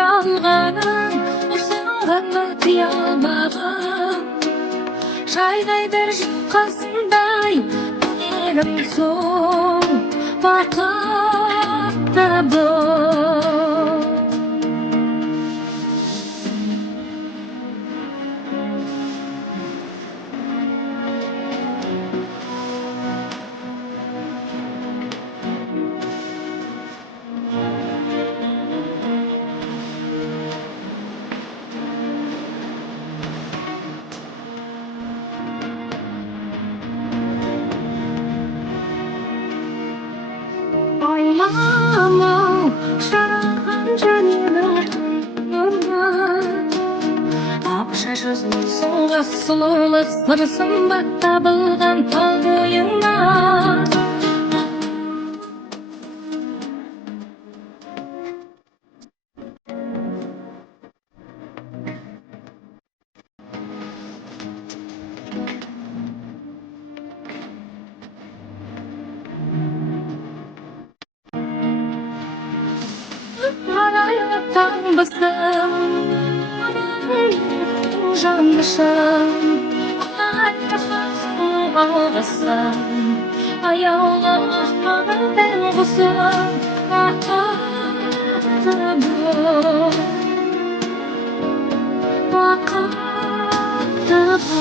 жалғанын ұрсаң ғана тыя алмаған жайнай бер қасындай менің соң бақытты бол. Ойламау шараған жанымның ақша жүзін соңға сұлулық сыр сымбат табылған тал бойыңа Tanbasam, janbasam, ağlasam, ayağlar ben busam, bakadı bu, bakadı bu.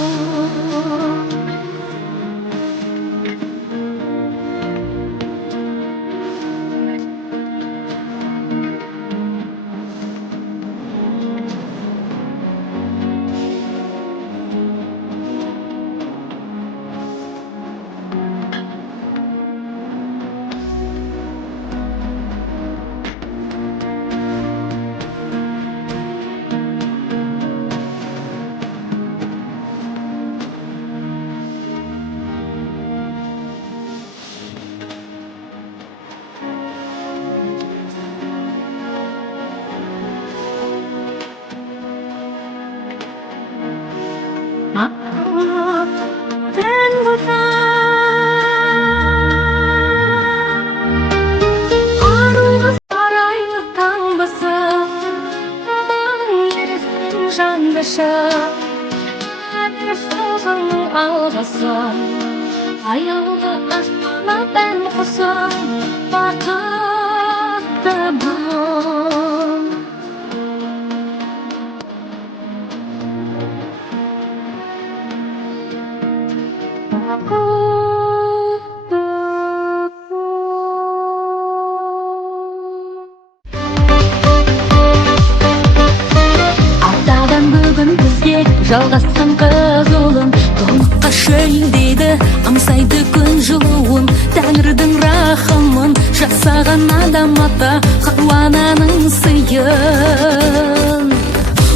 Ben buradan arulы sarайлы таң басып ересін жанбашып сөзіңнің алғысым аяулы аспанға бән қосып бақытты бол. Артадан бүгін бізге жалғасқан қызылым толыққа шөлдейді аңсайды күн жылуын тәңірдің рахымын жасаған адам ата Хауа-ананың сыйын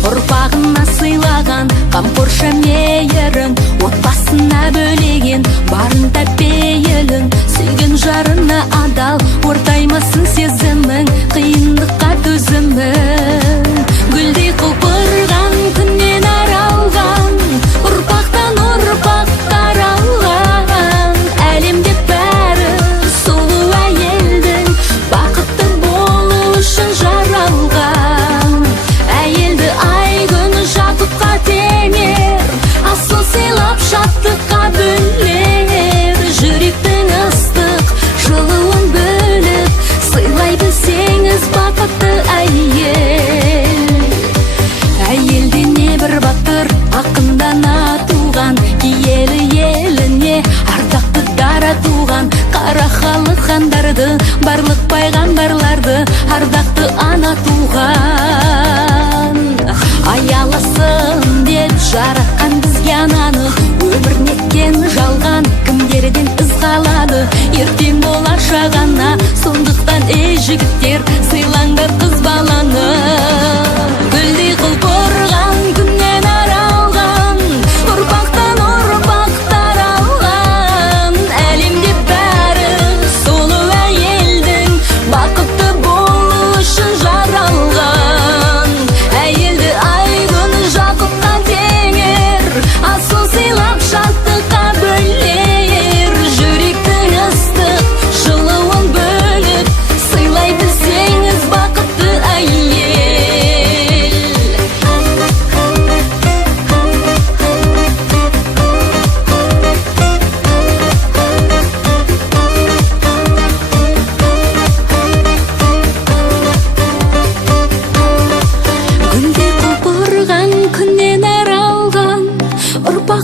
ұрпағына сыйлаған қамқоршы мейірін отбасына бөлеген барында пейілін сүйген жарына адал ортаймасын сезімің қиындыққа төзімің гүлдей құлпырған күннен аралған ұрпақтан ұрпақ таралған әлемде бәрі сұлу әйелдің бақытты болу үшін жаралған әйелді ай күн шаттыққа теңер асыл сыйлап шаттыққа бөлер жүректің ыстық жылуын бөліп сыйлай білсеңіз бақытты әйелде небір батыр ақындана туған киелі еліне ардақты дара туған қара халық хандарды барлық пайғамбарларды ардақты ана туған аяласын деп жаратқан бізге ананы өмір неткен жалған кімдерден із қалады ертең болашақ ана сондықтан ей жігіттер сыйлаңдар қыз баланы гүлдей құлпырған күннен аралған ұрпақтан ұрпақ таралған әлемде бәрі сұлу әйелдің бақытты болу үшін жаралған әйелді ай күн жақұтқа теңер асыл сыйлап шаттыққа бөлер жүректің ыстық жылуын бөліп сыйлай білсең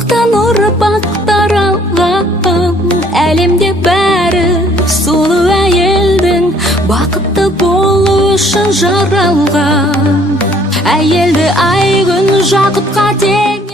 Бақтан ұрпақ таралған, әлемде бәрі сұлу әйелдің бақытты болу үшін жаралған. Әйелді ай күн жақұтқа тең